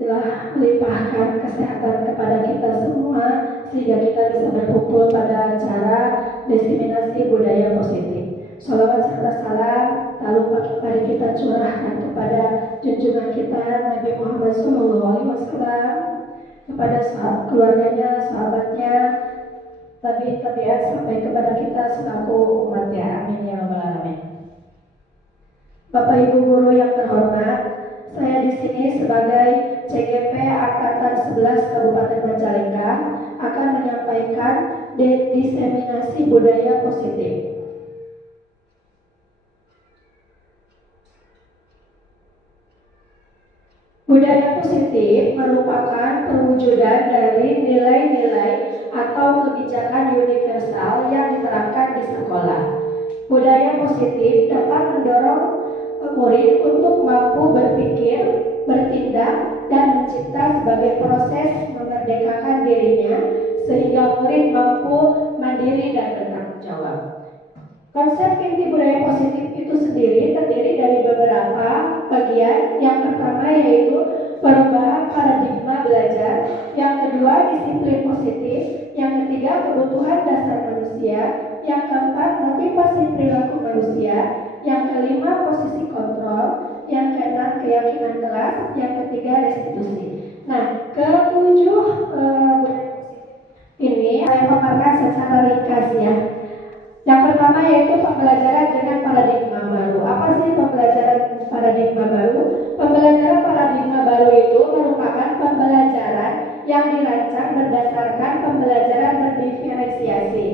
telah melimpahkan kesehatan kepada kita semua sehingga kita bisa berkumpul pada acara diseminasi budaya positif. Shalawat serta salam tak lupa mari kita curahkan kepada junjungan kita Nabi Muhammad SAW, kepada keluarganya, sahabatnya, tabi'at sampai kepada kita selaku umatnya. Amin ya rabbal alamin. Bapak Ibu guru yang terhormat, saya di sini sebagai CGP Angkatan 11 Kabupaten Majalengka akan menyampaikan diseminasi budaya positif. Budaya positif merupakan perwujudan dari nilai-nilai atau kebijakan universal yang diterapkan di sekolah. Budaya positif dapat mendorong murid untuk mampu berpikir, bertindak, dan mencipta sebagai proses memerdekakan dirinya sehingga murid mampu mandiri dan bertanggung jawab. Konsep inti budaya positif itu sendiri terdiri dari beberapa bagian. Yang pertama yaitu perubahan paradigma belajar, yang kedua disiplin positif, yang ketiga kebutuhan dasar manusia, yang keempat motivasi perilaku manusia, yang kelima posisi kontrol, yang keenam keyakinan kelas, yang ketiga restitusi. Nah, ketujuh ini saya paparkan secara ringkas ya. Yang pertama yaitu pembelajaran dengan paradigma baru. Apa sih pembelajaran paradigma baru? Pembelajaran paradigma baru itu merupakan pembelajaran yang dirancang berdasarkan pembelajaran berdiferensiasi,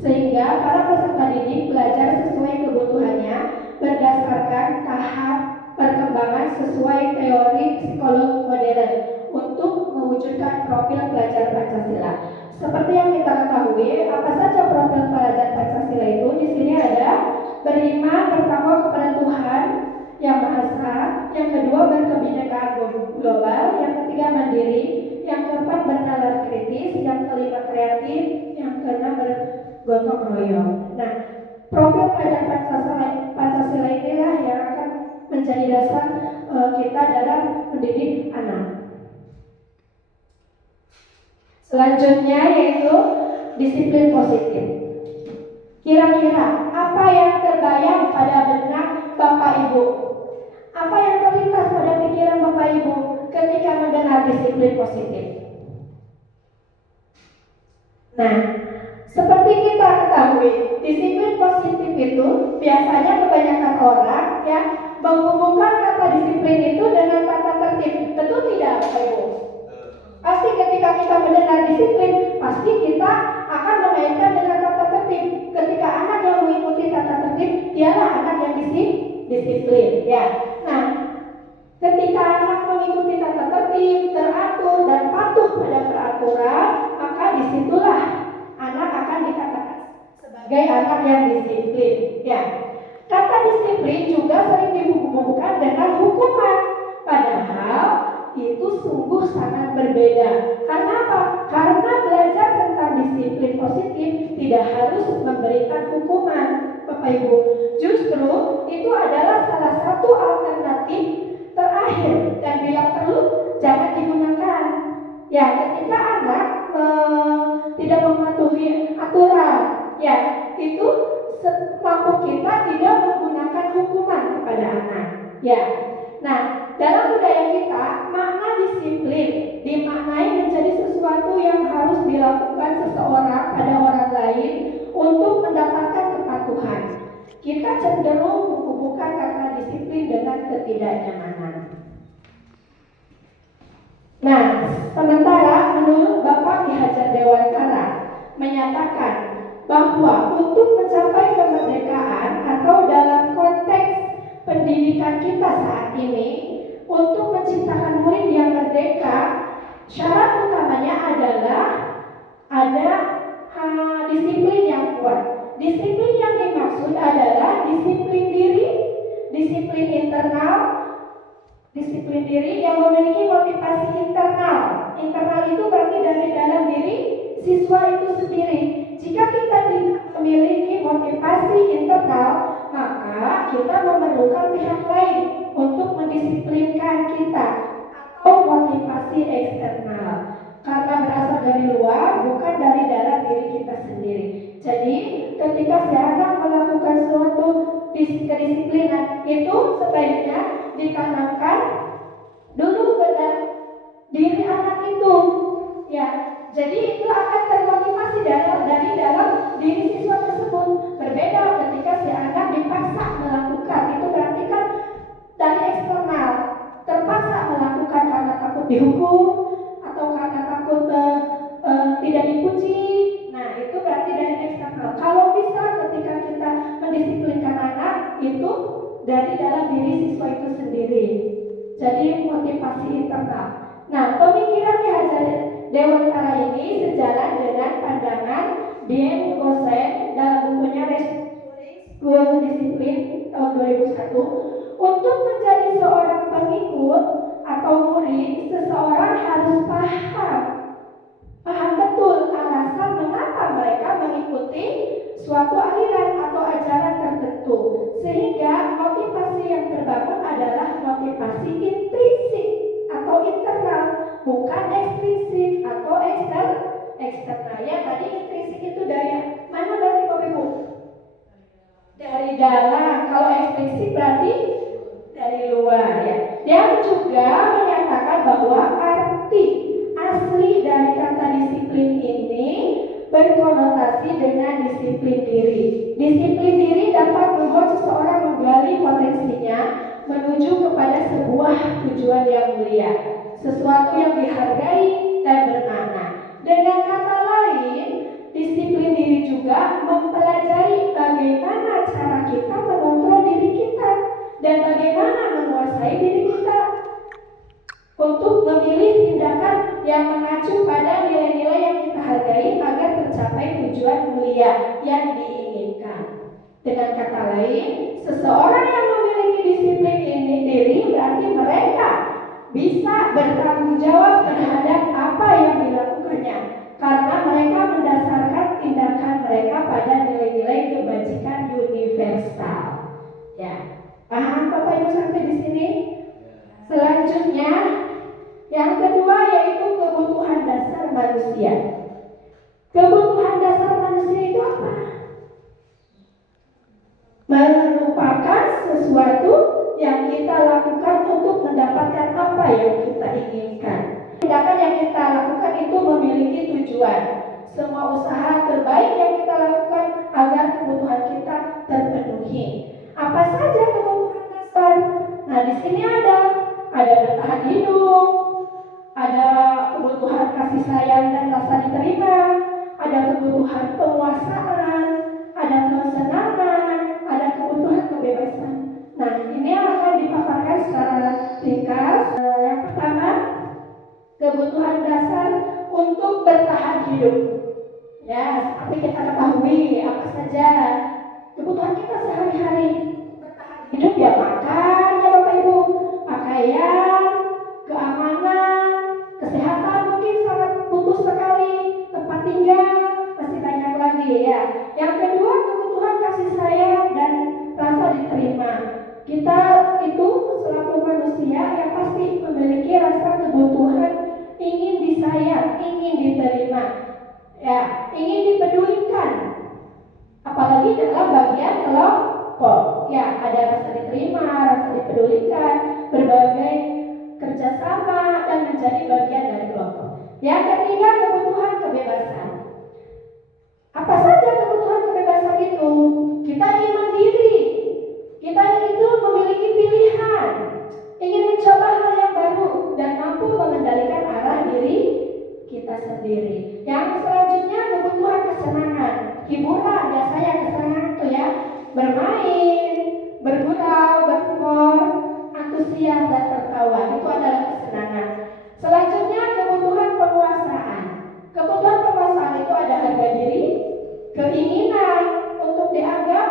sehingga para peserta didik belajar sesuai kebutuhannya berdasarkan tahap perkembangan sesuai teori psikologi modern untuk mewujudkan profil pelajar Pancasila. Seperti yang kita ketahui, apa saja profil pelajar Pancasila itu? Di sini ada beriman pertama kepada Tuhan yang Maha Esa, yang kedua berkebinekaan global, yang ketiga mandiri, yang keempat bernalar kritis, yang kelima kreatif, yang keenam bergotong royong. Nah, profil pelajar Pancasila inilah yang akan menjadi dasar kita dalam mendidik anak. Selanjutnya yaitu disiplin positif. Kira-kira apa yang terbayang pada benak Bapak Ibu? Apa yang terlintas pada pikiran Bapak Ibu ketika mendengar disiplin positif? Nah, seperti kita ketahui, disiplin positif itu biasanya kebanyakan orang yang menghubungkan kata disiplin itu dengan kata tertib. Betul tidak Bapak Ibu? Pasti ketika kita mendengar disiplin, pasti kita akan mengaitkan dengan tata tertib. Ketika anak yang mengikuti tata tertib, dialah anak yang disiplin. Ya. Nah, ketika anak mengikuti tata tertib, teratur dan patuh pada peraturan, maka disitulah anak akan dikatakan sebagai anak yang disiplin. Ya. Kata disiplin juga sering dihubungkan dengan hukuman, padahal itu sungguh sangat berbeda. Karena apa? Karena belajar tentang disiplin positif tidak harus memberikan hukuman, Bapak Ibu. Justru itu adalah salah satu alternatif terakhir dan bila perlu jangan digunakan. Ya, ketika anak tidak mematuhi aturan, ya itu mampu kita tidak menggunakan hukuman kepada anak. Ya. Nah, dalam budaya kita, makna disiplin dimaknai menjadi sesuatu yang harus dilakukan seseorang pada orang lain untuk mendapatkan kepatuhan. Kita cenderung menghubungkan kata disiplin dengan ketidaknyamanan. Nah, sementara menurut Bapak Ki Hajar Dewantara menyatakan bahwa untuk mencapai kemerdekaan atau dalam konteks pendidikan kita saat ini, untuk menciptakan murid yang merdeka, syarat utamanya adalah ada disiplin yang kuat. Disiplin yang dimaksud adalah disiplin diri, disiplin internal, disiplin diri yang memiliki motivasi internal. Internal itu berarti dari dalam diri siswa itu sendiri. Jika kita tidak memiliki motivasi internal, maka kita memerlukan pihak lain untuk mendisiplinkan kita atau motivasi eksternal. Karena berasal dari luar, bukan dari dalam diri kita sendiri. Jadi, ketika si anak melakukan suatu kedisiplinan, itu sebaiknya ditanamkan dulu ke dalam diri anak itu. Ya, jadi itu akan termotivasi dari dalam diri siswa tersebut. Berbeda ketika si anak dipaksa melakukan, itu berarti kan dari eksternal, terpaksa melakukan karena takut dihukum atau karena takut tidak dipuji. Nah, itu berarti dari eksternal. Kalau bisa ketika kita mendisiplinkan anak, itu dari dalam diri siswa itu sendiri. Jadi motivasi internal. Nah, pemikiran Ki Hajar Dewantara ini sejalan dengan pandangan Dean Goosen dalam bukunya Restructuring School Discipline tahun 2001. Untuk menjadi seorang pengikut atau murid, seseorang harus paham betul alasan mengapa mereka mengikuti suatu aliran atau ajaran tertentu, sehingga motivasi yang terbangun adalah motivasi intrinsik atau internal, bukan ekstrinsik atau eksternal. Ya, tadi intrinsik itu dari mana berarti Bapak Ibu? Dari dalam. Kalau ekstrinsik berarti dari luar, ya. Dia juga menyatakan bahwa arti asli dari kata disiplin ini berkonotasi dengan disiplin diri. Disiplin diri dapat membuat seseorang menggali potensinya menuju kepada sebuah tujuan yang mulia, sesuatu yang dihargai dan bermakna. Dengan kata lain, disiplin diri juga mempelajari bagaimana cara kita mengontrol diri kita dan bagaimana menguasai diri kita untuk memilih tindakan yang mengacu pada nilai-nilai yang kita hargai agar tercapai tujuan mulia yang diinginkan. Dengan kata lain, seseorang yang memiliki disiplin ini diri berarti mereka bisa bertanggung jawab terhadap apa yang dilakukannya, karena mereka mendasarkan tindakan mereka pada nilai-nilai kebajikan universal. Ya, paham Bapak Ibu sampai di sini? Selanjutnya, yang kedua yaitu kebutuhan dasar manusia. Kebutuhan dasar manusia itu apa? Merupakan sesuatu yang kita lakukan untuk mendapatkan apa yang kita inginkan. Tindakan yang kita lakukan itu memiliki tujuan. Semua usaha terbaik yang kita lakukan agar kebutuhan kita terpenuhi. Apa saja kebutuhan dasar? Nah, di sini ada bertahan hidup, ada kebutuhan kasih sayang dan rasa diterima, ada kebutuhan penguasaan, ada kesenangan, ada kebutuhan kebebasan. Nah, ini akan dipaparkan secara ringkas. Yang pertama, kebutuhan dasar untuk bertahan hidup. Ya, seperti kita ketahui apa saja kebutuhan kita sehari-hari. Bertahan hidup ya makan, ya Bapak Ibu, pakaian, keamanan, kesehatan mungkin sangat butuh sekali, tempat tinggal, masih banyak lagi ya. Yang kedua, kebutuhan kasih sayang dan rasa diterima. Kita itu selaku manusia yang pasti memiliki rasa kebutuhan ingin disayang, ingin diterima, ya, ingin dipedulikan. Apalagi dalam bagian kelompok, ya, ada rasa diterima, rasa dipedulikan, berbagai kerjasama dan menjadi bagian dari kelompok. Yang ketiga, kebutuhan kebebasan. Apa saja kebutuhan kebebasan itu? Kita ingin mandiri, kita itu memiliki pilihan, ingin mencoba hal yang baru dan mampu mengendalikan arah diri kita sendiri. Yang selanjutnya, kebutuhan kesenangan, hiburan. Biasanya kesenangan itu ya bermain, bergurau, berhumor, antusias dan tertawa. Itu adalah kesenangan. Selanjutnya, kebutuhan penguasaan. Kebutuhan penguasaan itu ada harga diri, keinginan untuk dianggap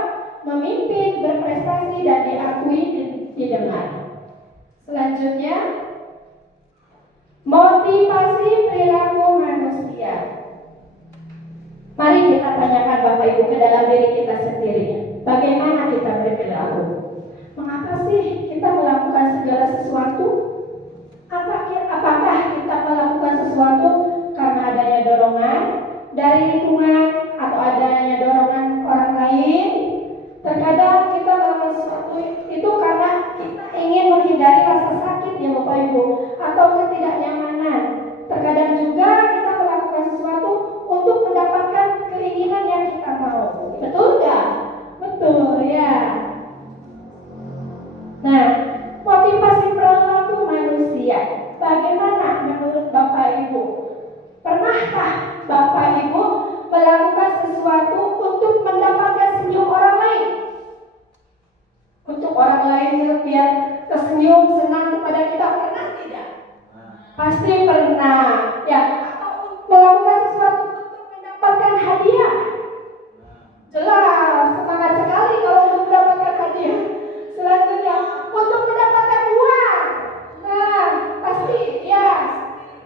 memimpin, berprestasi dan diakui dan didengar. Selanjutnya, motivasi perilaku manusia. Mari kita tanyakan Bapak Ibu ke dalam diri kita sendiri. Bagaimana kita berperilaku? Mengapa sih kita melakukan segala sesuatu? Apa Terkadang kita melakukan sesuatu itu karena kita ingin menghindari rasa sakit ya Bapak Ibu, atau ketidaknyamanan. Terkadang juga kita melakukan sesuatu untuk mendapatkan keinginan yang kita mau. Betul nggak? Betul ya. Nah, motivasi perilaku manusia bagaimana menurut Bapak Ibu? Pernahkah Bapak Ibu melakukan sesuatu untuk mendapatkan senyum orang lain? Untuk orang lain biar tersenyum, senang kepada kita, pernah tidak? Pasti pernah. Ya, atau melakukan sesuatu untuk mendapatkan hadiah. Jelas, semangat sekali kalau untuk mendapatkan hadiah. Selanjutnya, untuk mendapatkan uang. Nah, pasti ya.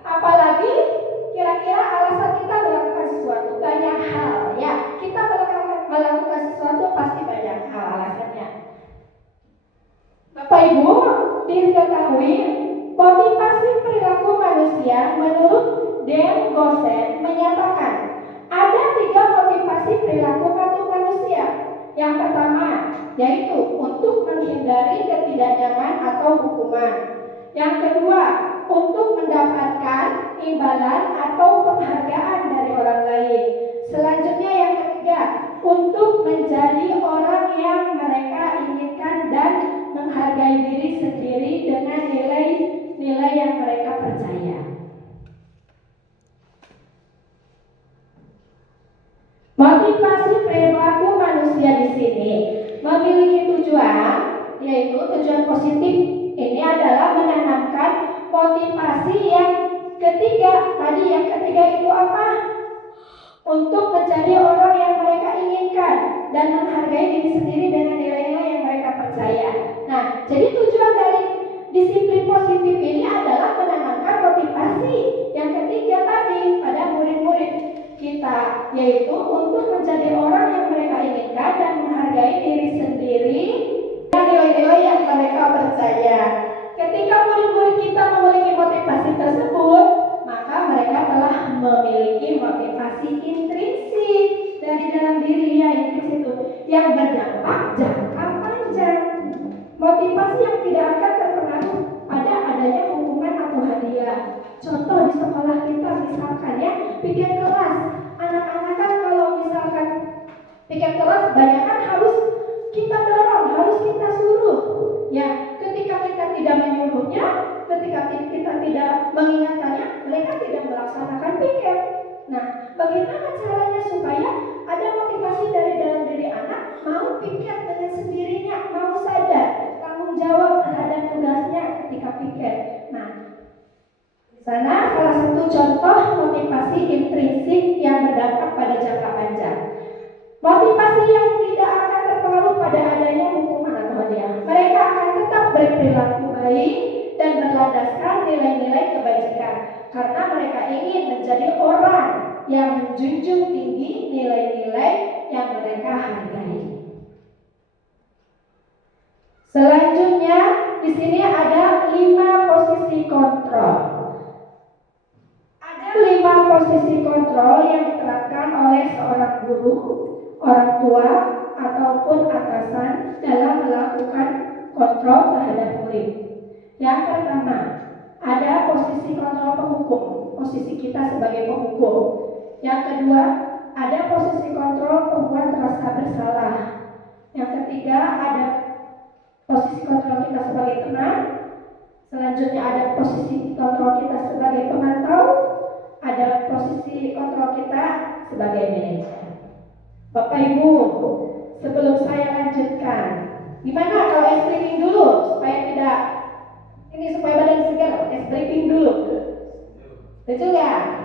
Apalagi kira-kira alasan kita melakukan sesuatu banyak hal ya. Kita melakukan sesuatu pasti banyak hal alasannya. Bapak Ibu, diketahui motivasi perilaku manusia menurut Dan Gosen menyatakan ada 3 motivasi perilaku manusia. Yang pertama yaitu untuk menghindari ketidaknyamanan atau hukuman. Yang kedua, untuk mendapatkan imbalan atau penghargaan dari orang lain. Selanjutnya yang ketiga, untuk menjadi orang yang mereka inginkan dan menghargai diri sendiri dengan nilai-nilai yang mereka percaya. Motivasi perilaku manusia di sini memiliki tujuan, yaitu tujuan positif. Ini adalah menanamkan motivasi yang ketiga. Tadi yang ketiga itu apa? Untuk menjadi orang yang mereka inginkan dan menghargai diri sendiri dengan nilai-nilai yang mereka percaya. Nah, jadi tujuan dari disiplin positif ini adalah menanamkan motivasi yang ketiga tadi pada murid-murid kita, yaitu untuk menjadi orang yang mereka inginkan dan menghargai diri sendiri dan nilai-nilai yang mereka percaya. Ketika murid-murid kita memiliki motivasi tersebut, maka mereka telah memiliki motivasi intrinsik dari dalam diri, yaitu itu yang berdampak jangka panjang. Motivasi yang tidak akan terpengaruh pada adanya hukuman atau hadiah. Contoh di sekolah kita misalkan ya, pikir kelas. Anak-anak kan kalau misalkan pikir kelas kebanyakan harus kita dorong, harus kita suruh. Ya, ketika kita tidak menyuruhnya, ketika kita tidak mengingatkannya, mereka tidak melaksanakan pikir. Nah, bagaimana caranya supaya ada motivasi dari dalam diri anak mau pikir dengan sendirinya, mau sadar, tanggung jawab terhadap tugasnya ketika pikir. Nah, di sana salah satu contoh motivasi intrinsik yang berdampak pada jangka panjang. Motivasi yang tidak akan terpengaruh pada adanya hukuman atau hadiah. Mereka akan tetap berperilaku baik dan berlandaskan nilai-nilai kebajikan karena mereka ingin menjadi orang yang menjunjung tinggi nilai-nilai yang mereka hargai. Selanjutnya di sini ada 5 posisi kontrol. Ada 5 posisi kontrol yang diterapkan oleh seorang guru, orang tua, ataupun atasan dalam melakukan kontrol terhadap murid. Yang pertama, ada posisi kontrol penghukum, posisi kita sebagai penghukum. Yang kedua, ada posisi kontrol pembuat rasa bersalah. Yang ketiga, ada posisi kontrol kita sebagai teman. Selanjutnya ada posisi kontrol kita sebagai pemantau. Ada posisi kontrol kita sebagai manajer. Bapak Ibu, sebelum saya lanjutkan, gimana kalau ice breathing dulu supaya badan segar, ice breathing dulu. Betul ya?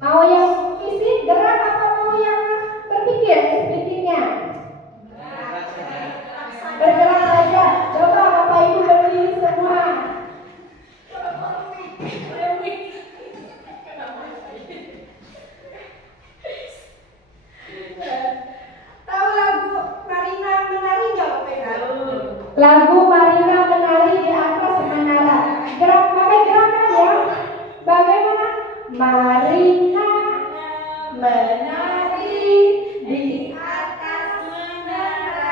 Mau yang fisik gerak apa mau yang berpikir ice breathingnya? Bergerak saja. Coba Bapak Ibu berdiri semua. Tahu lagu Marina Menari nggak Bapak Ibu? Lagu Marina Menari di atas menara. Pakai gerakan ya. Bagaimana? Marina menari di atas menara.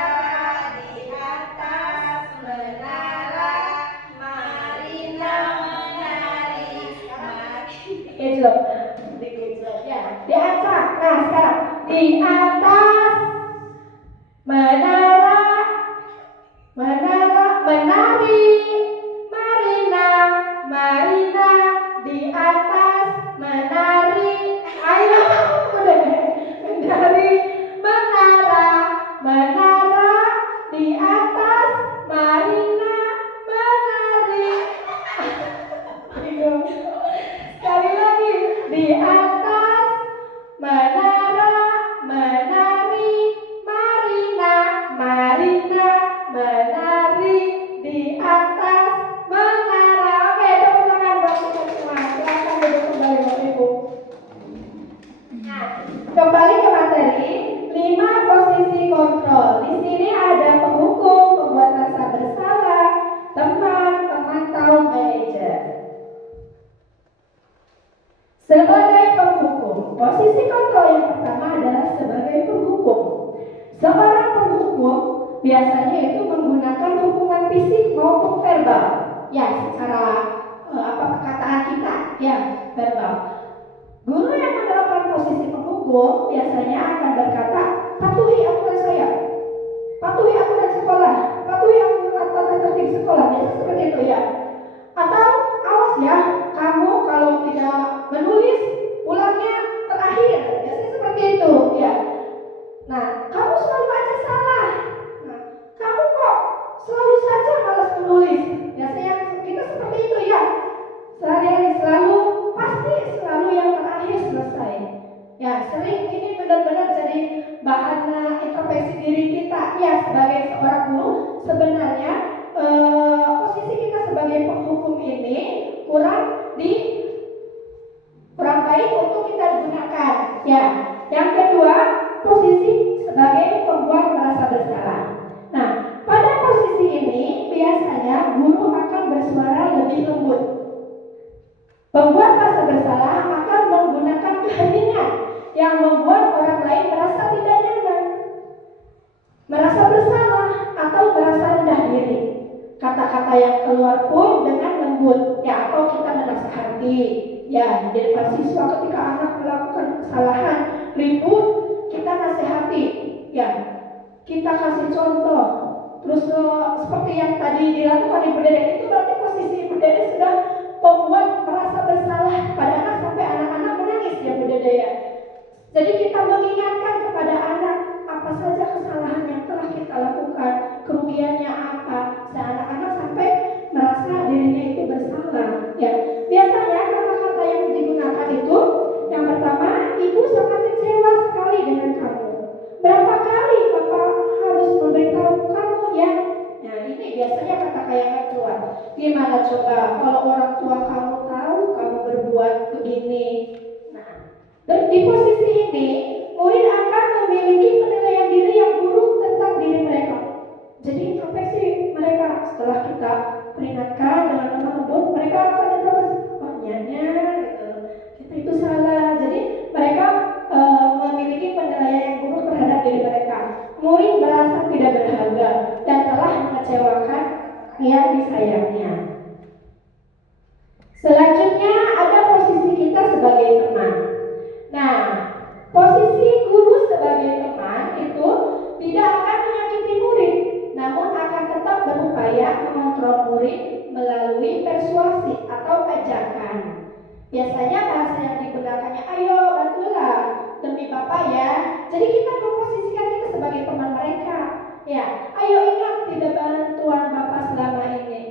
menari di atas menara. Oke, tepuk tangan buat kita semua. Silakan duduk kembali Bapak Ibu. Nah, kembali ke materi 5 posisi kontrol. Di sini ada penghukum, pembuat rasa bersalah, teman, pemantau, manajer. Sebagai penghukum, posisi kontrol yang pertama adalah sebagai penghukum. Seorang penghukum biasanya itu menggunakan hukuman fisik maupun verbal. Ya, secara perkataan kita, ya, verbal. Guru yang menerapkan posisi penghukum biasanya akan berkata, patuhi aturan saya, patuhi aturan sekolah, patuhi aturan tata tertib sekolah, biasa seperti itu ya. Atau awas ya, kamu kalau tidak menulis pulangnya terakhir, biasanya seperti itu ya. Nah, kamu selalu aja salah. Nah, kamu kok selalu saja malas menulis, biasanya kita seperti itu ya. Sehari-hari selalu pasti selalu yang terakhir selesai. Ya, sering ini benar-benar jadi bahan introspeksi diri kita. Ya, sebagai seorang guru sebenarnya posisi kita sebagai penghukum ini kurang baik untuk kita gunakan. Ya, yang kedua posisi sebagai pembuat merasa bersalah. Nah, pada posisi ini biasanya guru akan bersuara lebih lembut. Pembuat rasa bersalah akan menggunakan keheningan yang membuat orang lain merasa tidak nyaman, merasa bersalah, atau merasa rendah diri. Kata-kata yang keluar pun dengan lembut, ya, atau kita menasihati, ya, di depan siswa ketika anak melakukan kesalahan, ribut, kita nasihati, ya, kita kasih contoh. Terus seperti yang tadi dilakukan Ibu Dede, itu berarti posisi Ibu Dede sudah membuat merasa bersalah pada anak sampai anak-anak menangis ya Bu Dede ya. Jadi kita mengingatkan kepada anak apa saja kesalahan yang telah kita lakukan, kerugiannya apa, dan anak-anak sampai merasa dirinya itu bersalah. Ya, biasanya kata-kata yang digunakan itu, yang pertama, ibu sangat kecewa sekali dengan kamu. Berapa kali Bapak harus memberitahu kamu ya? Nah, ini biasanya kata-kata yang keluar. Gimana coba kalau orang tua kamu tahu kamu berbuat begini? Nah, dan di posisi ini murid akan memiliki penilaian diri yang buruk tentang diri mereka. Jadi introspeksi mereka setelah kita peringatkan dengan lemah lembut, mereka akan introspeksi, oh nyanya, kita itu salah. Jadi mereka memiliki penilaian yang buruk terhadap diri mereka. Murid merasa tidak berharga dan telah mengecewakan yang disayangnya. Selanjutnya ada posisi kita sebagai teman. Nah, posisi guru sebagai teman itu tidak akan menyakiti murid, namun akan tetap berupaya mengontrol murid melalui persuasi atau ajakan. Biasanya bahasa yang digunakannya, ayo bantulah demi Bapak ya. Jadi kita memposisikan kita sebagai teman mereka. Ya, ayo ingat tidak bantuan Bapak selama ini.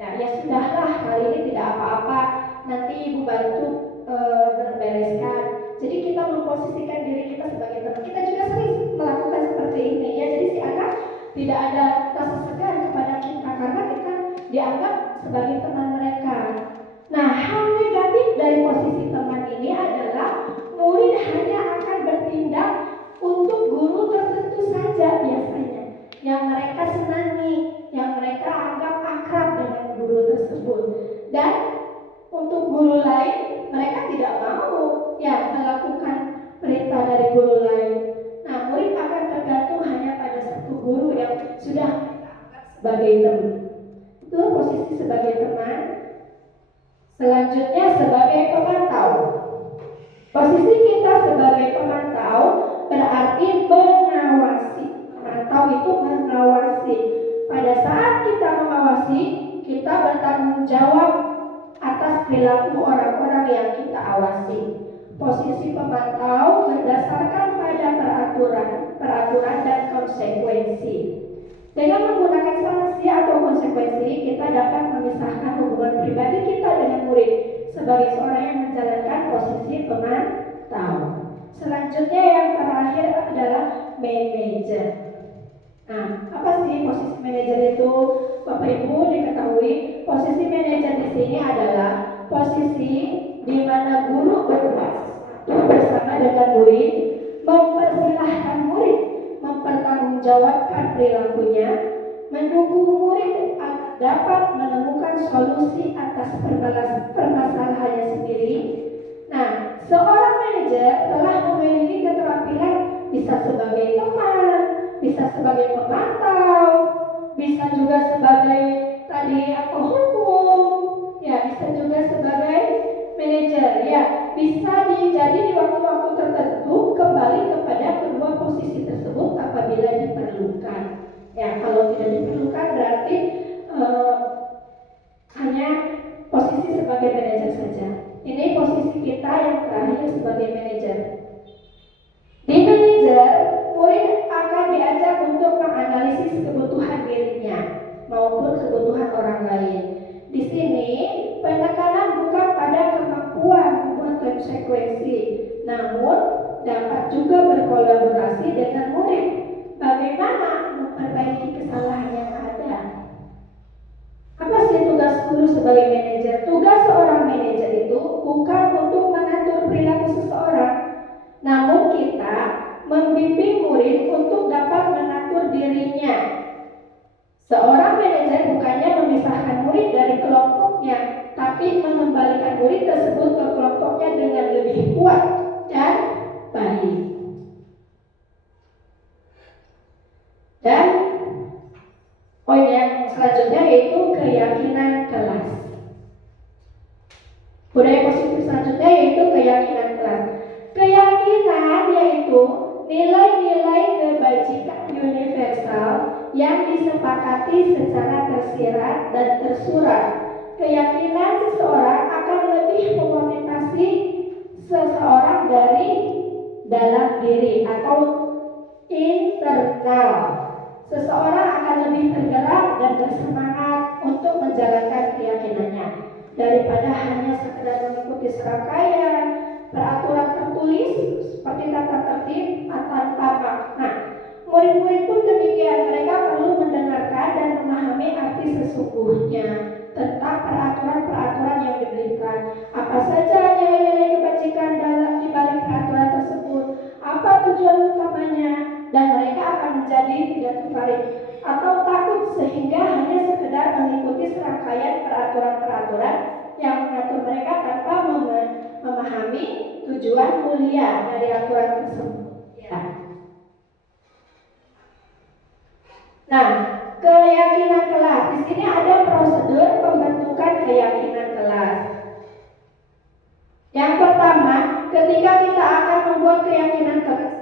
Ya sudahlah, kali ini tidak apa-apa. Nanti Ibu bantu bereskan. Jadi kita memposisikan diri kita sebagai teman. Kita juga sering melakukan seperti ini ya. Jadi si anak tidak ada rasa segan kepada kita karena kita dianggap sebagai teman mereka. Nah, hal negatif dari posisi teman ini adalah murid hanya akan bertindak untuk guru tertentu saja biasanya, yang mereka senangi, yang mereka anggap akrab dengan guru tersebut. Dan untuk guru lain, mereka tidak mau ya melakukan perintah dari guru lain. Nah, murid akan tergantung hanya pada satu guru yang sudah kita anggap sebagai teman. Itu posisi sebagai teman. Selanjutnya sebagai pemantau. Posisi kita sebagai pemantau berarti mengawasi. Pemantau itu mengawasi. Pada saat kita mengawasi, kita bertanggung jawab atas perilaku orang-orang yang kita awasi. Posisi pemantau berdasarkan pada peraturan dan konsekuensi. Dengan menggunakan sanksi atau konsekuensi, kita dapat memisahkan hubungan pribadi kita dengan murid sebagai seorang yang menjalankan posisi pemantau. Selanjutnya yang terakhir adalah manajer. Nah, apa sih posisi manajer Ibu diketahui posisi manajer di sini adalah posisi di mana guru berbuat sesuatu bersama dengan murid, mempersilahkan murid mempertanggungjawabkan perilakunya, mendukung murid agar dapat menemukan solusi atas permasalahannya sendiri. Nah, seorang manajer telah memiliki keterampilan bisa sebagai teman, bisa sebagai pemantau, bisa juga sebagai hukum, ya bisa juga sebagai manajer, ya bisa jadi di waktu-waktu tertentu kembali kepada kedua posisi tersebut apabila diperlukan. Ya kalau tidak diperlukan berarti hanya posisi sebagai manajer saja. Ini posisi kita yang terakhir sebagai manajer. Di manajer, murid akan diajak untuk menganalisis kebutuhan dirinya maupun kebutuhan orang lain. Di sini penekanan bukan pada kemampuan membuat konsekuensi, namun dapat juga berkolaborasi dengan murid bagaimana memperbaiki kesalahan yang ada. Apa sih tugas guru sebagai manajer? Tugas seorang manajer itu bukan untuk mengatur perilaku seseorang, namun kita membimbing murid untuk dapat mengatur dirinya. Seorang manajer bukannya memisahkan murid dari kelompoknya, tapi mengembalikan murid tersebut ke kelompoknya dengan lebih kuat dan baik. Dan poin yang selanjutnya yaitu keyakinan kelas. Budaya positif selanjutnya yaitu keyakinan kelas. Keyakinan yaitu nilai-nilai kebajikan universal yang disepakati secara tersirat dan tersurat. Keyakinan seseorang akan lebih memotivasi seseorang dari dalam diri atau internal. Seseorang akan lebih tergerak dan bersemangat untuk menjalankan keyakinannya daripada hanya sekedar mengikuti serangkaian peraturan tertulis seperti tata tertib tanpa makna. Murid-murid pun demikian, mereka perlu mendengarkan dan memahami arti sesungguhnya tentang peraturan-peraturan yang diberikan. Apa saja nilai-nilai kebajikan dalam dibalik peraturan tersebut, apa tujuan utamanya, dan mereka akan menjadi tidak tertarik atau takut sehingga hanya sekedar mengikuti serangkaian peraturan-peraturan yang mengatur mereka tanpa memahami tujuan mulia dari aturan tersebut. Ya. Nah, keyakinan kelas. Di sini ada prosedur pembentukan keyakinan kelas. Yang pertama, ketika kita akan membuat keyakinan kelas,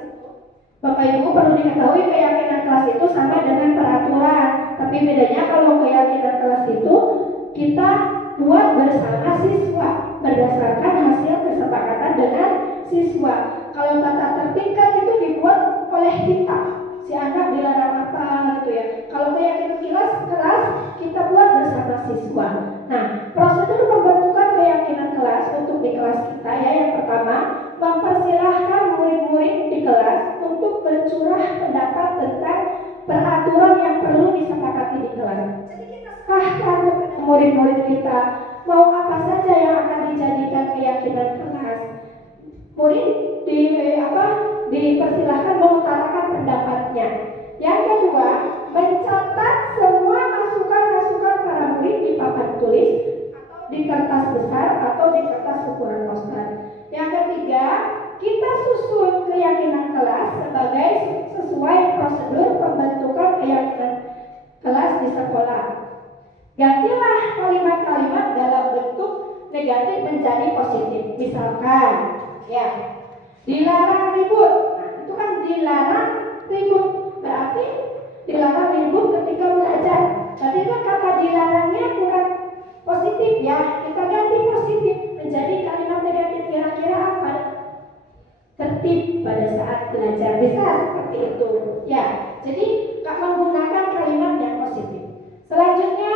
Bapak Ibu perlu diketahui keyakinan kelas itu sama dengan peraturan. Tapi bedanya kalau keyakinan kelas itu kita buat bersama siswa berdasarkan hasil kesepakatan dengan siswa. Kalau tata tertib kan itu dibuat oleh kita. Si anak dilarang apa gitu ya. Kalau keyakinan kelas kita buat bersama siswa. Nah, prosedur pembentukan keyakinan kelas untuk di kelas kita ya, yang pertama, mempersilahkan murid-murid di kelas untuk bercurah pendapat tentang peraturan yang perlu disepakati di kelas. Jadi kita serahkan kepada murid-murid kita mau apa saja yang akan dijadikan keyakinan kelas. Murid dipersilahkan mengutarakan pendapatnya. Yang kedua, mencatat semua masukan-masukan para murid di papan tulis atau di kertas besar atau di kertas ukuran poster. Yang ketiga, kita susun keyakinan kelas sebagai sesuai prosedur pembentukan keyakinan kelas di sekolah. Gantilah kalimat-kalimat dalam bentuk negatif menjadi positif. Misalkan, ya, dilarang ribut. Nah, itu kan dilarang ribut. Berarti dilarang ribut ketika belajar. Tapi kan kata dilarangnya kurang positif ya. Kita ganti positif menjadi kalimat negatif. Kira-kira apa? Tertib pada saat belajar. Bisa seperti itu. Ya, jadi menggunakan kalimat yang positif. Selanjutnya,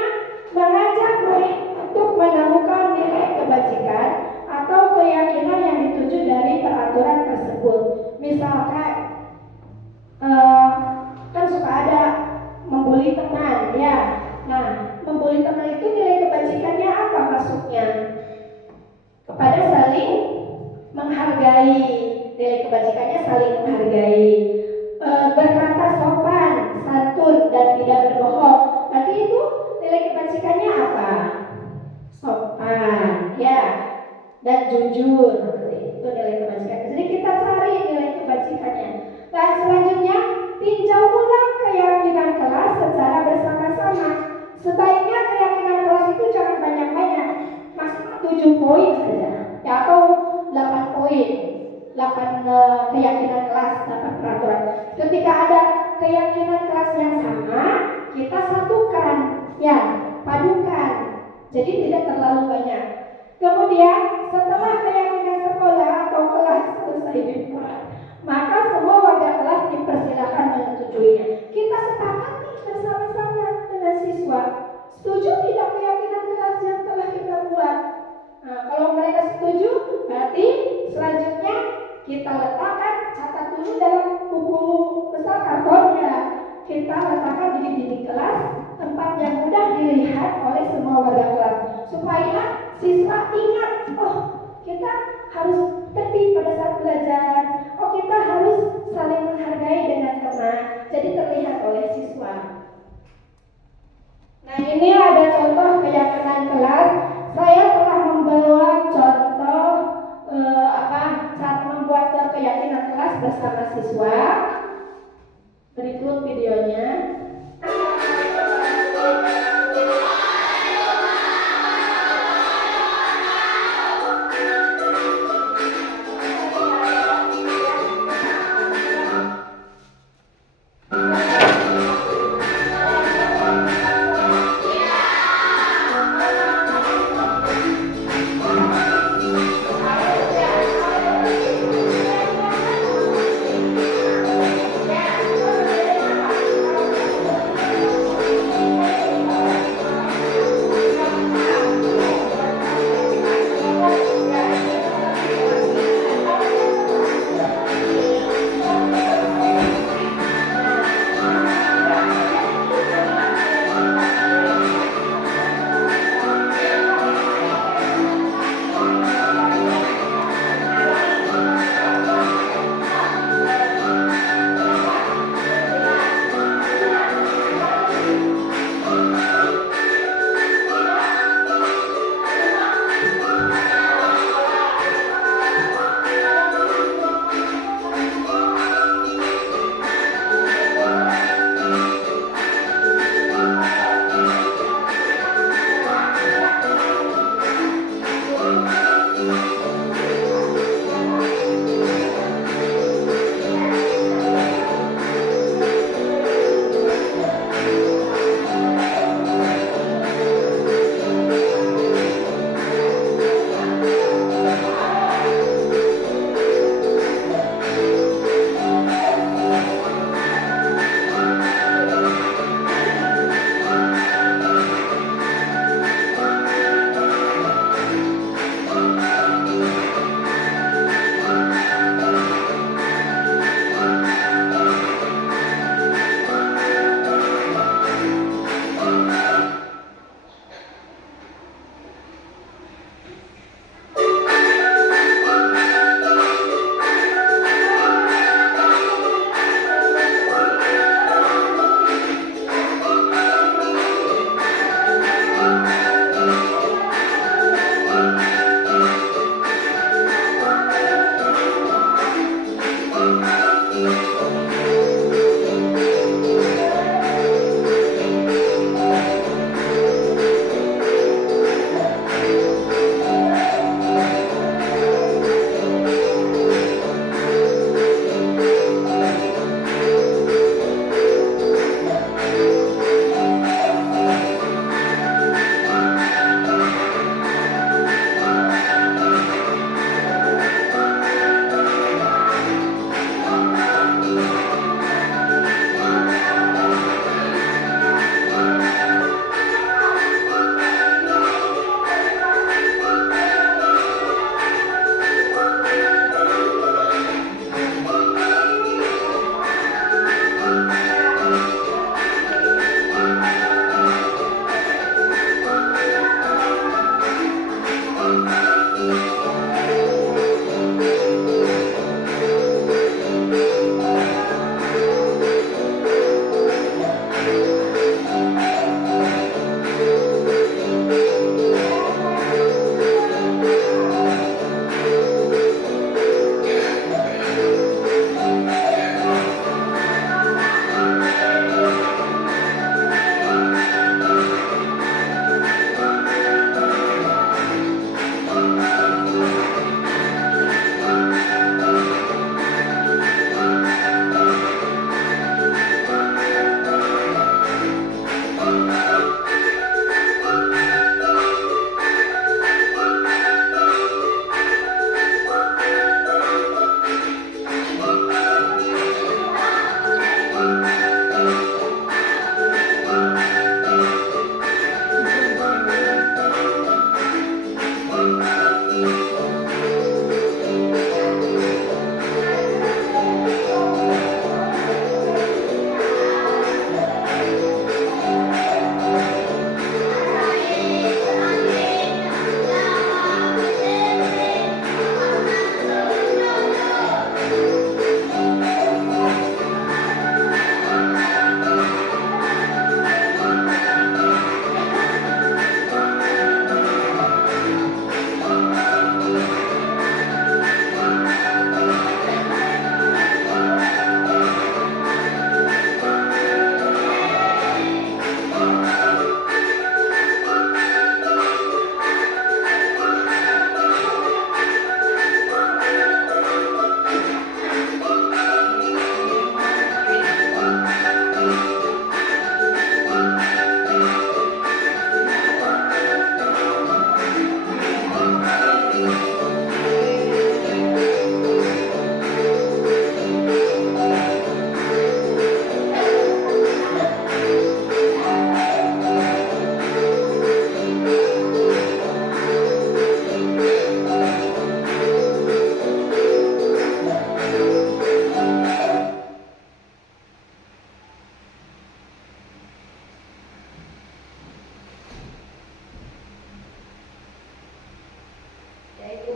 mengajak murid untuk menemukan nilai kebajikan atau keyakinan yang dituju dari peraturan tersebut. Misalkan kan suka ada membuli teman ya, Nah, membuli teman itu nilai kebajikannya apa masuknya? Kepada saling menghargai. Nilai kebajikannya saling menghargai. Berkata sopan, santun, dan tidak berbohong. Berarti itu nilai kebajikannya apa? Sopan, ya, dan jujur. Itu nilai kebajikan. Jadi kita cari nilai kebajikannya. Dan selanjutnya, tinjau ulang keyakinan kelas secara bersama-sama. Sebaiknya keyakinan kelas itu jangan banyak-banyak, maksimal 7 poin saja, ya, atau 8 poin. 8 keyakinan kelas, 8 peraturan. Ketika ada keyakinan kelas yang sama, kita satukan, ya, padukan. Jadi tidak terlalu banyak. Kemudian setelah keyakinan sekolah atau kelas selesai dibuat, maka semua warga kelas dipersilakan menyetujuinya. Kita sepakati bersama-sama dengan siswa. Setuju tidak keyakinan kelas yang telah kita buat? Nah, kalau mereka setuju, berarti selanjutnya kita letakkan, catat dulu dalam buku besar kartonnya. Kita letakkan di dinding kelas, tempat yang mudah dilihat oleh semua warga kelas, supaya siswa ingat, oh, kita harus tertib pada saat belajar, oh, kita harus saling menghargai dengan teman. Jadi terlihat oleh siswa. Nah, ini ada contoh keyakinan kelas. Saya telah membawa contoh cara membuat keyakinan kelas bersama siswa. Berikut videonya.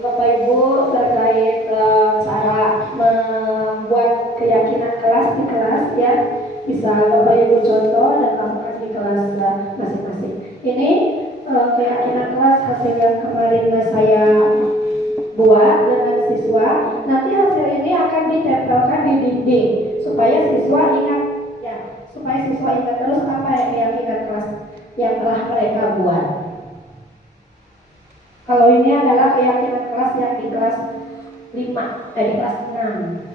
Bapak Ibu terkait cara membuat keyakinan kelas di kelas ya, bisa Bapak Ibu contoh dan lakukan di kelas masing-masing. Ini keyakinan kelas hasil yang kemarin saya buat dengan siswa. Nanti hasil ini akan ditempelkan di dinding supaya siswa ingat ya, supaya siswa ingat terus apa yang keyakinan kelas yang telah mereka buat. Kalau ini adalah keyakinan kelas yang di kelas 5, di kelas 6.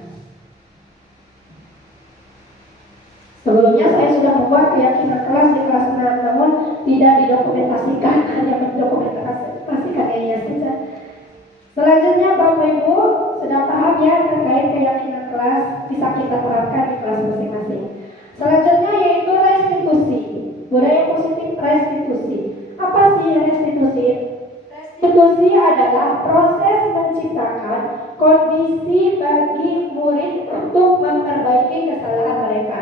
Sebelumnya saya sudah membuat keyakinan kelas di kelas 6, namun tidak didokumentasikan, hanya mendokumentasikannya saja. Selanjutnya Bapak Ibu sudah paham ya terkait keyakinan kelas, bisa kita terapkan di kelas masing-masing. Selanjutnya yaitu restitusi, budaya positif restitusi. Apa sih restitusi? Restitusi adalah proses menciptakan kondisi bagi murid untuk memperbaiki kesalahan mereka,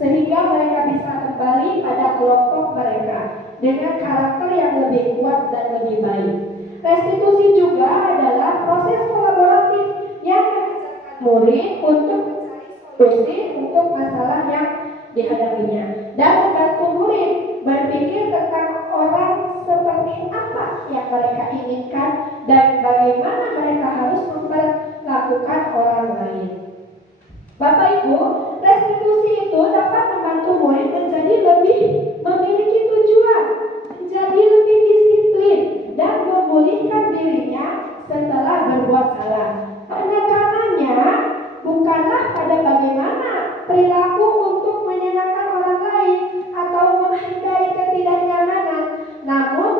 sehingga mereka bisa kembali pada kelompok mereka dengan karakter yang lebih kuat dan lebih baik. Restitusi juga adalah proses kolaboratif yang mengajarkan murid untuk mencari solusi untuk masalah yang dihadapinya dan membantu murid berpikir tentang orang seperti apa yang mereka inginkan dan bagaimana mereka harus memperlakukan orang lain. Bapak Ibu, restitusi itu dapat membantu murid menjadi lebih memiliki tujuan, menjadi lebih disiplin dan memulihkan dirinya setelah berbuat salah. Penekanannya bukanlah pada bagaimana perilaku untuk menyenangkan orang lain atau menghindari ketidaknyamanan, namun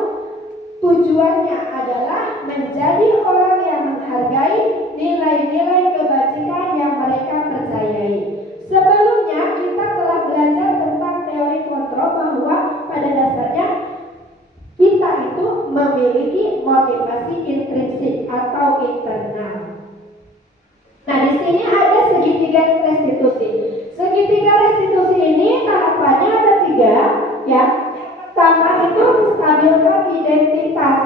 tujuannya adalah menjadi orang yang menghargai nilai-nilai kebajikan yang mereka percayai. Sebelumnya kita telah belajar tentang teori kontrol bahwa pada dasarnya kita itu memiliki motivasi intrinsik atau internal. Nah, di sini ada segitiga restitusi. Segitiga restitusi ini tahapannya ada 3 ya. Pertama itu menstabilkan identitas.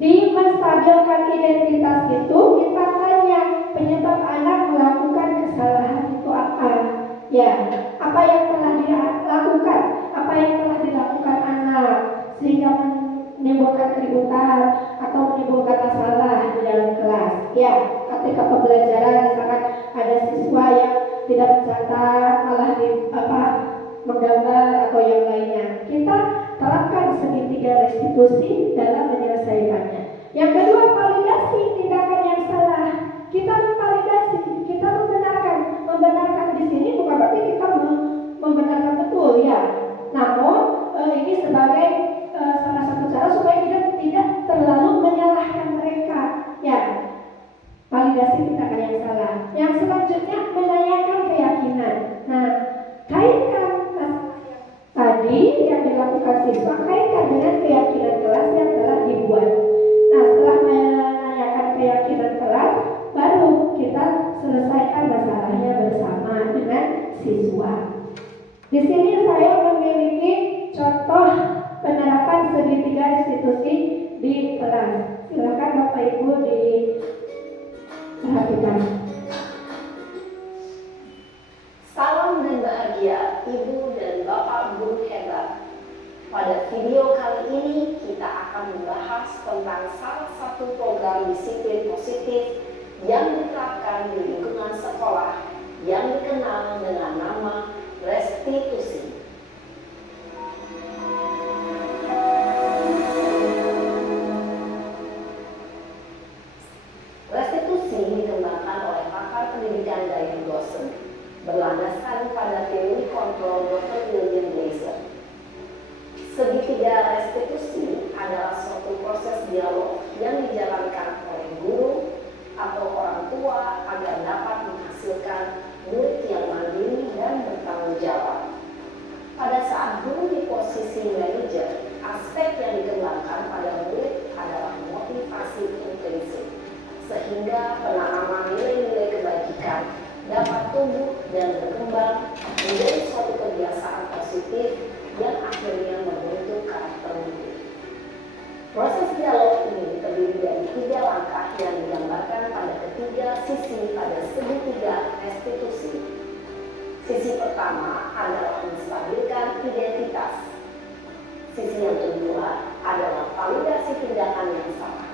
Di menstabilkan identitas itu kita tanya penyebab anak melakukan kesalahan itu apa? Ya, apa yang telah dia lakukan? Apa yang telah dilakukan anak sehingga menimbulkan keributan atau menimbulkan masalah di dalam kelas? Ya, ketika pembelajaran misalkan ada siswa yang tidak mencatat, malah menggambar atau yang lainnya. Kita terapkan segitiga restitusi dalam menyelesaikannya. Yang kedua, validasi tindakan yang salah. Kita memvalidasi, kita membenarkan di sini bukan berarti kita membenarkan betul ya. Namun ini sebagai salah satu cara supaya kita tidak terlalu menyalahkan mereka. Ya, validasi tindakan yang salah. Yang selanjutnya menanyakan keyakinan. Nah, kaitkan tadi yang dilakukan siswa, kaitkan dengan keyakinan kelas yang telah dibuat. Nah, setelah menanyakan keyakinan kelas, baru kita selesaikan masalahnya bersama dengan siswa. Di sini saya memiliki contoh penerapan segitiga restitusi di kelas. Silakan Bapak Ibu diperhatikan. Salam dan bahagia Ibu dan Bapak Guru hebat. Pada video kali ini kita akan membahas tentang salah satu program disiplin positif yang diterapkan di lingkungan sekolah yang dikenal dengan nama restitusi. Restitusi dikembangkan oleh pakar pendidikan dari dosen, berlandaskan pada teori kontrol Dr. William Glasser. Segitiga restitusi adalah suatu proses dialog yang dijalankan oleh guru atau orang tua agar dapat menghasilkan murid yang mandiri dan bertanggung jawab. Pada saat guru di posisi manajer, aspek yang dikembangkan pada murid adalah motivasi intrinsik, sehingga penanaman nilai-nilai kebajikan dapat tumbuh dan berkembang menjadi suatu kebiasaan positif yang akhirnya membentuk karakter murid. Proses dialog ini terdiri dari 3 langkah yang digambarkan pada ketiga sisi pada segitiga restitusi. Sisi pertama adalah menstabilkan identitas. Sisi yang kedua adalah validasi tindakan yang salah.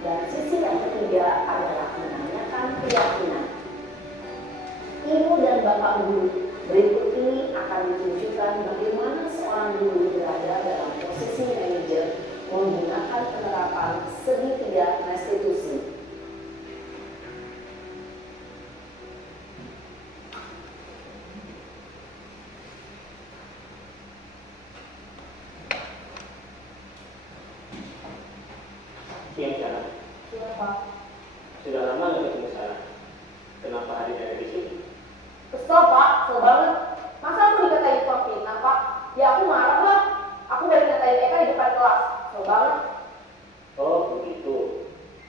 Dan sisi yang ketiga adalah menanyakan keyakinan. Ibu dan Bapak Guru, berikut ini akan menunjukkan bagaimana seorang guru berada dalam posisi manajer menggunakan penerapan segitiga restitusi. Siang Sarah. Siapa? Sudah lama nggak ketemu Sarah. Kenapa hari ini ada di sini? Kesel Pak, kesel banget. Masa aku dikatain tukang fitnah Pak? Ya aku marah lah. Aku dari ngatain Eka di depan kelas. Kesel banget. Oh begitu.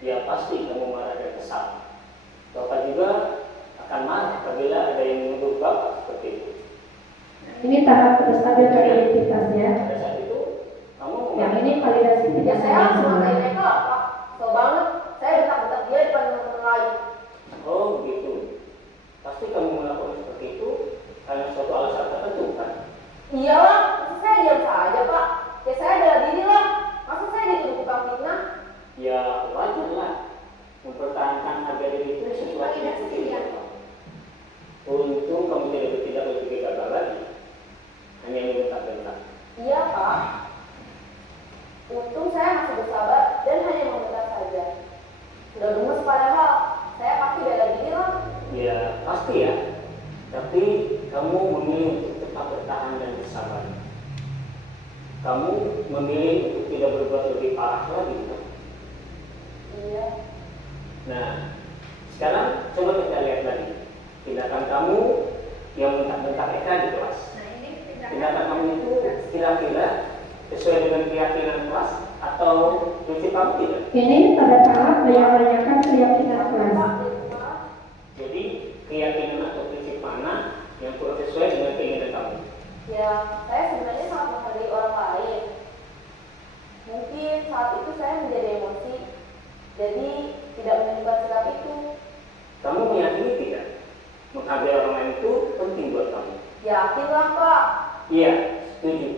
Ya pasti kamu marah dan kesal. Bapak juga akan marah apabila ada yang menuduh Bapak seperti itu. Ini tahap menstabilkan identitasnya. Pada saat itu kamu Yang ini validasi Ya tindakan saya yang langsung salah. ngatain Eka Pak. Kesel banget. Saya bentak-bentak dia di depan teman-teman lain. Oh begitu. Pasti kamu melakukan seperti itu karena suatu alasan tertentu kan? Iyalah, masa saya diam saja Pak? Ya saya bela diri lah. Masa saya dituduh tukang fitnah? Ya wajar lah. Mempertahankan harga diri itu sesuatu yang penting. Untung kamu tidak bertindak lebih gagal lagi. Hanya membentak-bentak. Iya Pak. Untung saya masih bersabar dan hanya membentak saja. Udah gemes padahal. Saya pasti bela diri lah. Ya pasti ya. Tapi kamu memilih untuk tetap bertahan dan bersabar. Kamu memilih untuk tidak berbuat lebih parah lagi kan? Iya. Nah, sekarang coba kita lihat lagi tindakan kamu yang bentak-bentak Eka di kelas. Tindakan kamu itu kira-kira sesuai dengan keyakinan kelas atau prinsip kamu tidak? Ini pada tahap menanyakan keyakinan kelas. Jadi keyakinan atau prinsip mana yang kurang sesuai dengan keinginan kamu? Ya, saya sebenarnya sangat menghargai orang lain. Mungkin saat itu saya menjadi emosi, jadi tidak menyimpan sikap itu. Kamu meyakini tidak? Menghargai orang lain itu penting buat kamu. Yakinlah Pak. Iya, setuju.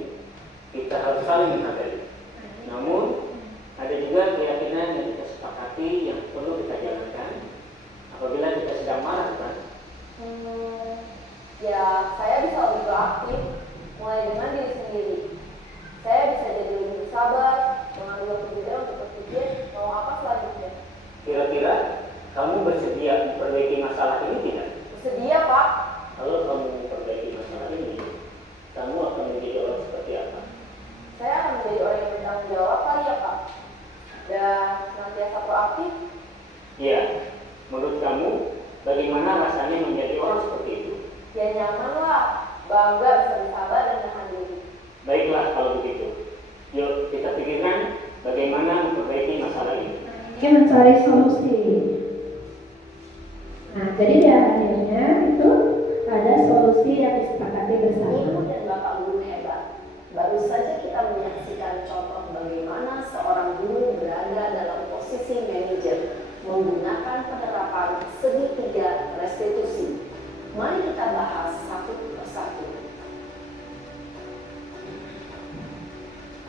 Kita harus saling menghargai. Namun, ada juga keyakinan yang kita sepakati yang perlu kita jalankan apabila kita sedang marah kan? Ya, saya bisa lebih proaktif, mulai dengan diri sendiri. Saya bisa jadi lebih bersabar, mengambil waktu jeda untuk berpikir mau apa selanjutnya. Kira-kira kamu bersedia memperbaiki masalah ini tidak? Bersedia Pak. Kalau kamu memperbaiki masalah ini, kamu akan menjadi orang seperti apa? Saya akan menjadi orang yang bertanggung jawab kali ya Pak. Dan senantiasa proaktif. Iya, menurut kamu bagaimana rasanya menjadi orang seperti itu? Ya nyaman lah, bangga bisa bersabar dan menahan diri. Baiklah kalau begitu. Yuk kita pikirkan bagaimana memperbaiki masalah ini. Ini mencari solusi. Nah, jadi di akhirnya itu ada solusi yang disepakati Ibu bersama. dan Bapak Guru hebat. Baru saja kita menyaksikan contoh bagaimana seorang guru berada dalam posisi manajer menggunakan penerapan segitiga restitusi. Mari kita bahas satu persatu.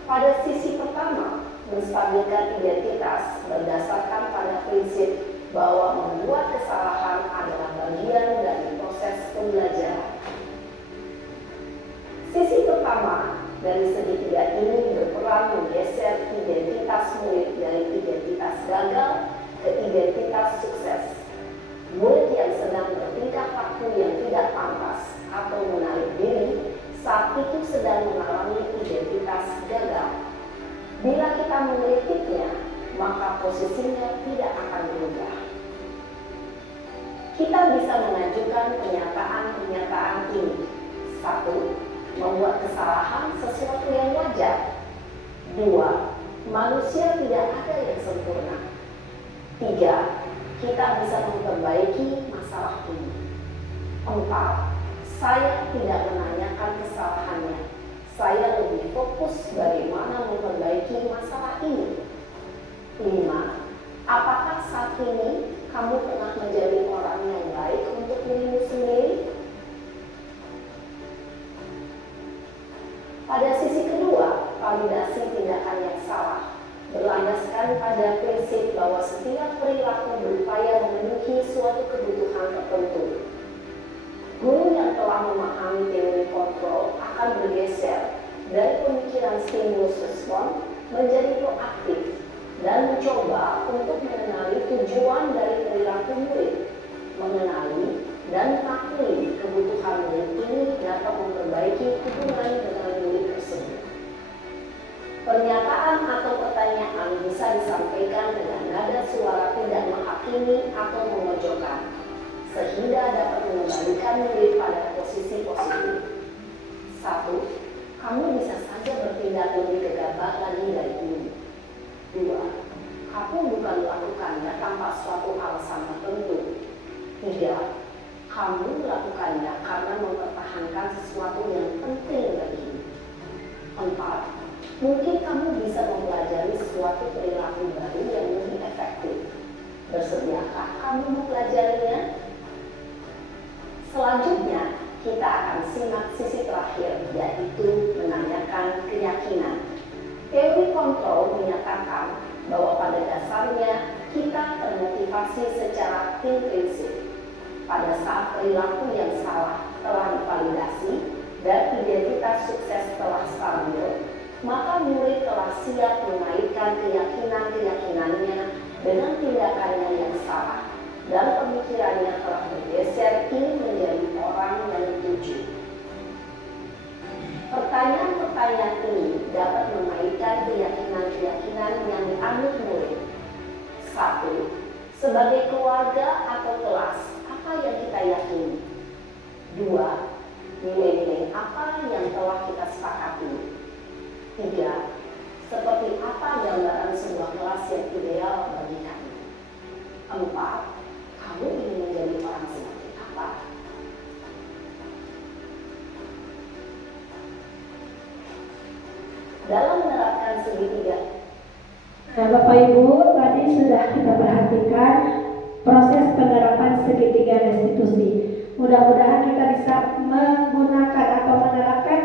Pada sisi pertama, menstabilkan identitas berdasarkan pada prinsip bahwa membuat kesalahan adalah bagian dari proses pembelajaran. Sisi pertama dari segitiga ini berperan menggeser identitas murid dari identitas gagal ke identitas sukses. Murid yang sedang bertingkah laku yang tidak pantas atau menarik diri saat itu sedang mengalami identitas gagal. Bila kita mengkritiknya, maka posisinya tidak akan berubah. Kita bisa mengajukan pernyataan-pernyataan ini. 1. Membuat kesalahan sesuatu yang wajar. 2. Manusia tidak ada yang sempurna. 3. Kita bisa memperbaiki masalah ini. 4. Saya tidak menanyakan kesalahannya. Saya lebih fokus bagaimana memperbaiki masalah 5. Apakah saat ini kamu tengah menjadi orang yang baik untuk dirimu sendiri? Pada sisi kedua, validasi tindakan yang salah berlandaskan pada prinsip bahwa setiap perilaku berupaya memenuhi suatu kebutuhan tertentu. Guru yang telah memahami teori kontrol akan bergeser dari pemikiran stimulus respon menjadi proaktif dan mencoba untuk mengenali tujuan dari perilaku murid, mengenali dan mengakui kebutuhan murid ini dapat memperbaiki hubungan dengan murid tersebut. Pernyataan atau pertanyaan bisa disampaikan dengan nada suara tidak menghakimi atau memojokkan, sehingga dapat mengembalikan murid pada posisi positif. 1. Kamu bisa saja bertindak lebih gegabah lagi dari ini. 2. Kamu bukan melakukannya tanpa suatu alasan tertentu. 3. Kamu melakukannya karena mempertahankan sesuatu yang penting bagimu. 4. Mungkin kamu bisa mempelajari suatu perilaku baru yang lebih efektif. Bersediakah kamu mempelajarinya? Selanjutnya, kita akan simak sisi terakhir, yaitu menanyakan keyakinan. Teori kontrol menyatakan bahwa pada dasarnya kita termotivasi secara intrinsik. Pada saat perilaku yang salah telah divalidasi dan identitas sukses telah stabil, maka murid telah siap mengaitkan keyakinan-keyakinannya dengan tindakannya yang salah, dan pemikirannya telah bergeser ingin menjadi orang yang dituju. Pertanyaan-pertanyaan ini dapat mengaitkan keyakinan-keyakinan yang dianut murid. 1. Sebagai keluarga atau kelas, apa yang kita yakini? 2. Nilai-nilai apa yang telah kita sepakati? 3. Seperti apa gambaran sebuah kelas yang ideal bagi kami? 4. Kamu ingin menjadi orang seperti apa? Dalam menerapkan segitiga. Nah, Bapak Ibu, tadi sudah kita perhatikan proses penerapan segitiga restitusi. Mudah-mudahan kita bisa menggunakan atau menerapkan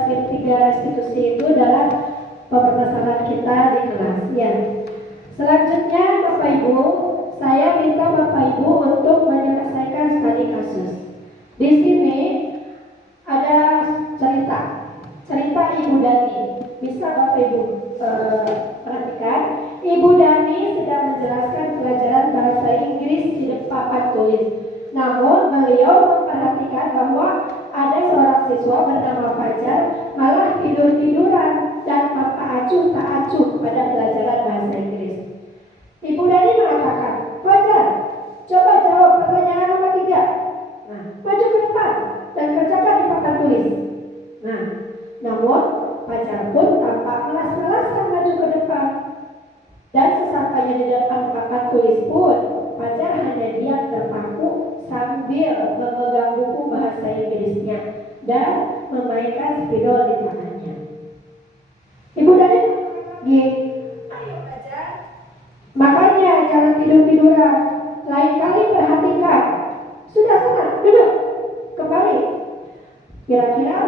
segitiga restitusi itu dalam permasalahan kita di kelas. Ya. Selanjutnya, Bapak Ibu, saya minta Bapak Ibu untuk menyelesaikan studi kasus. Di sini ada cerita Ibu Dani. Bisa Bapak Ibu perhatikan. Ibu Dani sedang menjelaskan pelajaran bahasa Inggris di papan tulis. Namun beliau memperhatikan bahwa ada seorang siswa bernama Fajar malah tidur-tiduran dan tak acuh pada pelajaran bahasa Inggris. Ibu Dani mengatakan, Fajar, coba jawab pertanyaan nomor 3. Nah, maju ke depan dan kerjakan di papan tulis. Nah, namun Fajar pun tampak melas-melasan maju ke depan. Dan sesampainya di depan papan tulis pun, Fajar hanya diam terpaku sambil memegang buku bahasa Inggrisnya dan memainkan spidol di tangannya. Ibu Dani lagi, ayo Fajar. Makanya jangan tidur-tiduran. Lain kali perhatikan. Sudah senang, duduk. Kembali. Kira-kira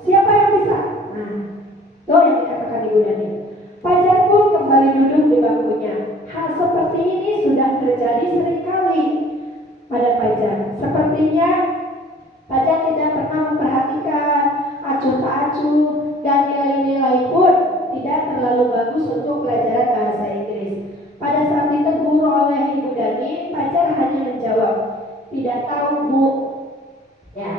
siapa yang bisa? Nah, itu yang dikatakan Ibu Dani. Fajar pun kembali duduk di bangkunya. Hal seperti ini sudah terjadi seringkali pada Fajar. Sepertinya Fajar tidak pernah memperhatikan acuh tak acuh dan nilai-nilai pun tidak terlalu bagus untuk pelajaran bahasa Inggris. Pada saat ditegur oleh Ibu Dani, Fajar hanya menjawab, tidak tahu Bu. Ya,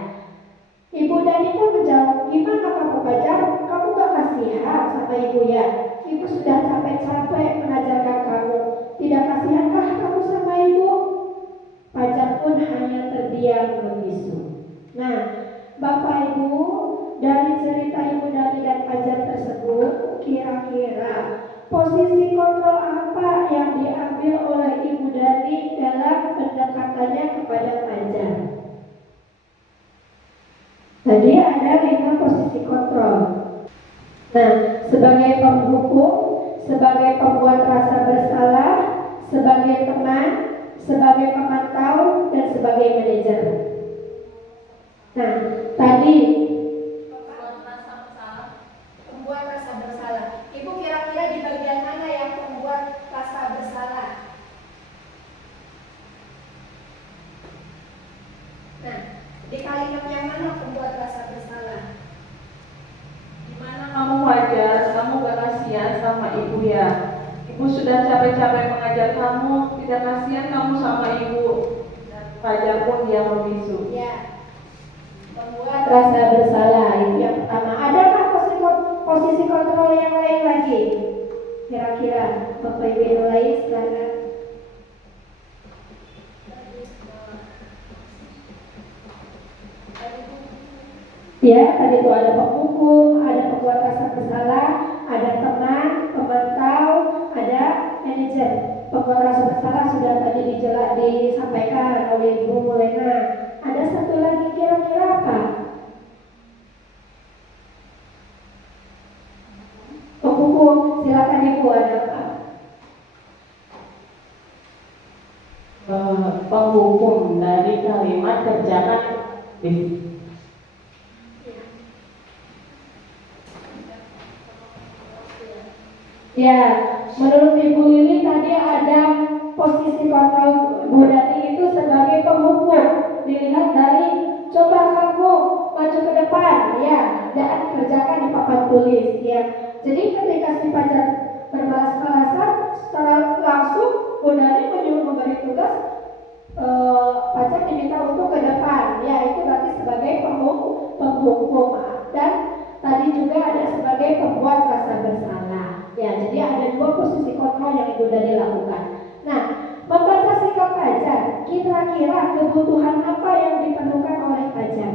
Ibu Dani pun menjawab, gimana kamu Fajar? Kamu gak kasihan sama Ibu ya? Ibu sudah capek-capek mengajarkan kamu. Tidak kasihankah kamu sama Ibu? Fajar pun hanya terdiam membisu. Nah, Bapak Ibu, dari cerita Ibu Dani dan Fajar tersebut, kira-kira posisi kontrol apa yang diambil oleh Ibu Dani dalam pendekatannya kepada Fajar? Tadi ada 5 posisi kontrol. Nah, sebagai penghukum, sebagai pembuat rasa bersalah, sebagai teman, sebagai pemantau, dan sebagai manajer. Nah, tadi pembuat rasa bersalah. Ibu kira-kira di bagian mana yang pembuat rasa bersalah? Nah, di kalimat yang mana pembuat rasa bersalah? Gimana kamu wajar, kamu gak kasihan sama ibu ya? Ibu sudah capek-capek mengajar kamu, tidak kasihan kamu sama ibu. Dan Fajar pun dia membisu. Ya, pembuat rasa bersalah itu yang pertama. Adakah posisi kontrol yang lain lagi? Kira-kira Bapak Ibu yang lain silakan. Ya, tadi itu ada penghukum, ada pembuat rasa bersalah, ada teman, pemantau, ada manajer. Pembuat rasa bersalah sudah tadi disampaikan oleh Ibu Mulena. Ada satu lagi kira-kira apa? Penghukum, silakan Ibu, ada apa? Penghukum dari kalimat kerjakan. Ya, menurut Ibu Lili tadi ada posisi kontrol Bu Dani itu sebagai penghukum. Dilihat dari coba kamu maju ke depan, ya, dan kerjakan di papan tulis, ya. Jadi ketika si Fajar bermalas-malasan, secara langsung Bu Dani memberi tugas Fajar diminta untuk ke depan, ya, itu berarti sebagai penghukum. Dan tadi juga ada sebagai pembuat rasa bersalah. Ya, jadi ada dua posisi kontrol yang Ibu Dani lakukan. Nah, membaca sikap Fajar, kira-kira kebutuhan apa yang diperlukan oleh Fajar?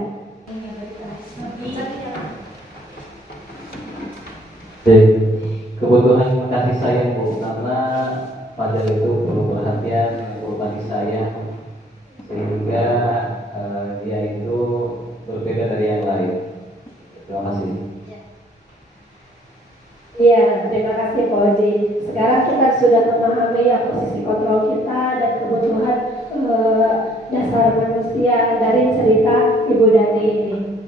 Kebutuhan kasih sayang Bu, karena Fajar itu perlu perhatian, perlu kasih sayang, sehingga dia itu berbeda dari yang lain. Terima kasih. Iya, terima kasih Pak Oji. Sekarang kita sudah memahami ya posisi kontrol kita dan kebutuhan dasar manusia dari cerita Ibu Dani ini.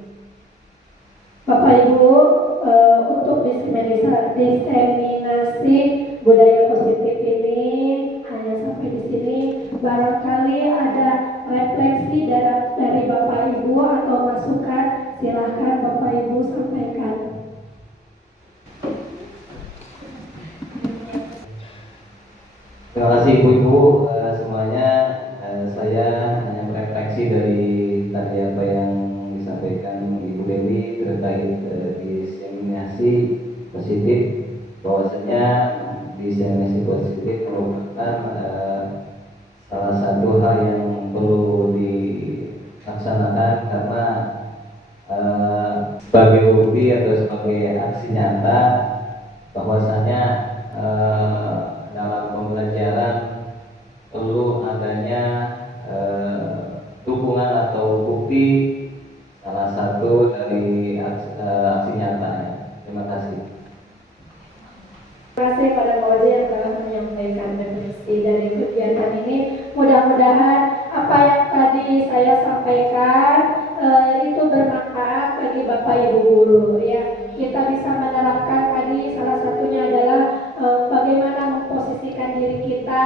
Bapak Ibu, untuk diseminasi budaya positif ini hanya sampai di sini. Barangkali ada refleksi dari Bapak Ibu atau masukan, silahkan Bapak Ibu sampaikan. Terima kasih Ibu-Ibu semuanya. Saya hanya merefleksi dari tadi apa yang disampaikan Ibu Dewi terkait diseminasi positif, bahwasanya diseminasi positif merupakan salah satu hal yang perlu dilaksanakan, karena sebagai bukti atau sebagai aksi nyata bahwasanya dalam pembelajaran perlu adanya dukungan atau bukti, salah satu dari aksi nyatanya. Terima kasih. Terima kasih pada Pak Oji yang telah menyampaikan refleksi dari kegiatan ini. Mudah-mudahan apa yang tadi saya sampaikan itu bermanfaat bagi Bapak Ibu guru, ya. Kita bisa menerapkan tadi, salah satunya adalah bagaimana memposisikan diri kita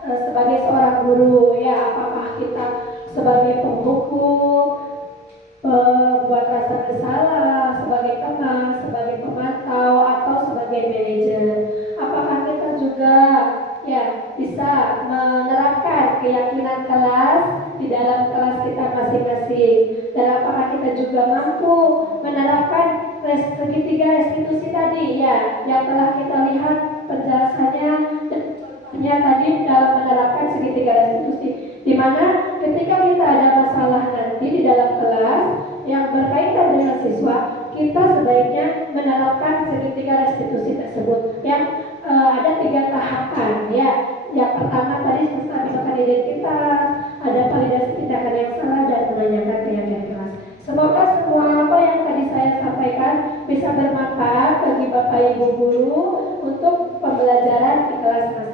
sebagai seorang guru, ya. Apakah kita sebagai penghukum, buat rasa bersalah, sebagai teman, sebagai pemantau, atau sebagai manajer. Apakah kita juga ya bisa menerapkan keyakinan kelas di dalam kelas kita masing-masing, dan apakah kita juga mampu menerapkan segitiga restitusi tadi, ya, yang telah kita lihat penjelasannya tadi dalam menerapkan segitiga restitusi, di mana ketika kita ada masalah nanti di dalam kelas yang berkaitan dengan siswa, kita sebaiknya menerapkan segitiga restitusi tersebut yang ada 3 tahapan, ya. Yang pertama tadi menstabilkan identitas, ada validasi tindakan yang salah, dan menanyakan keyakinan kelas. Semoga semua apa yang tadi saya sampaikan bisa bermanfaat bagi Bapak Ibu guru untuk kelas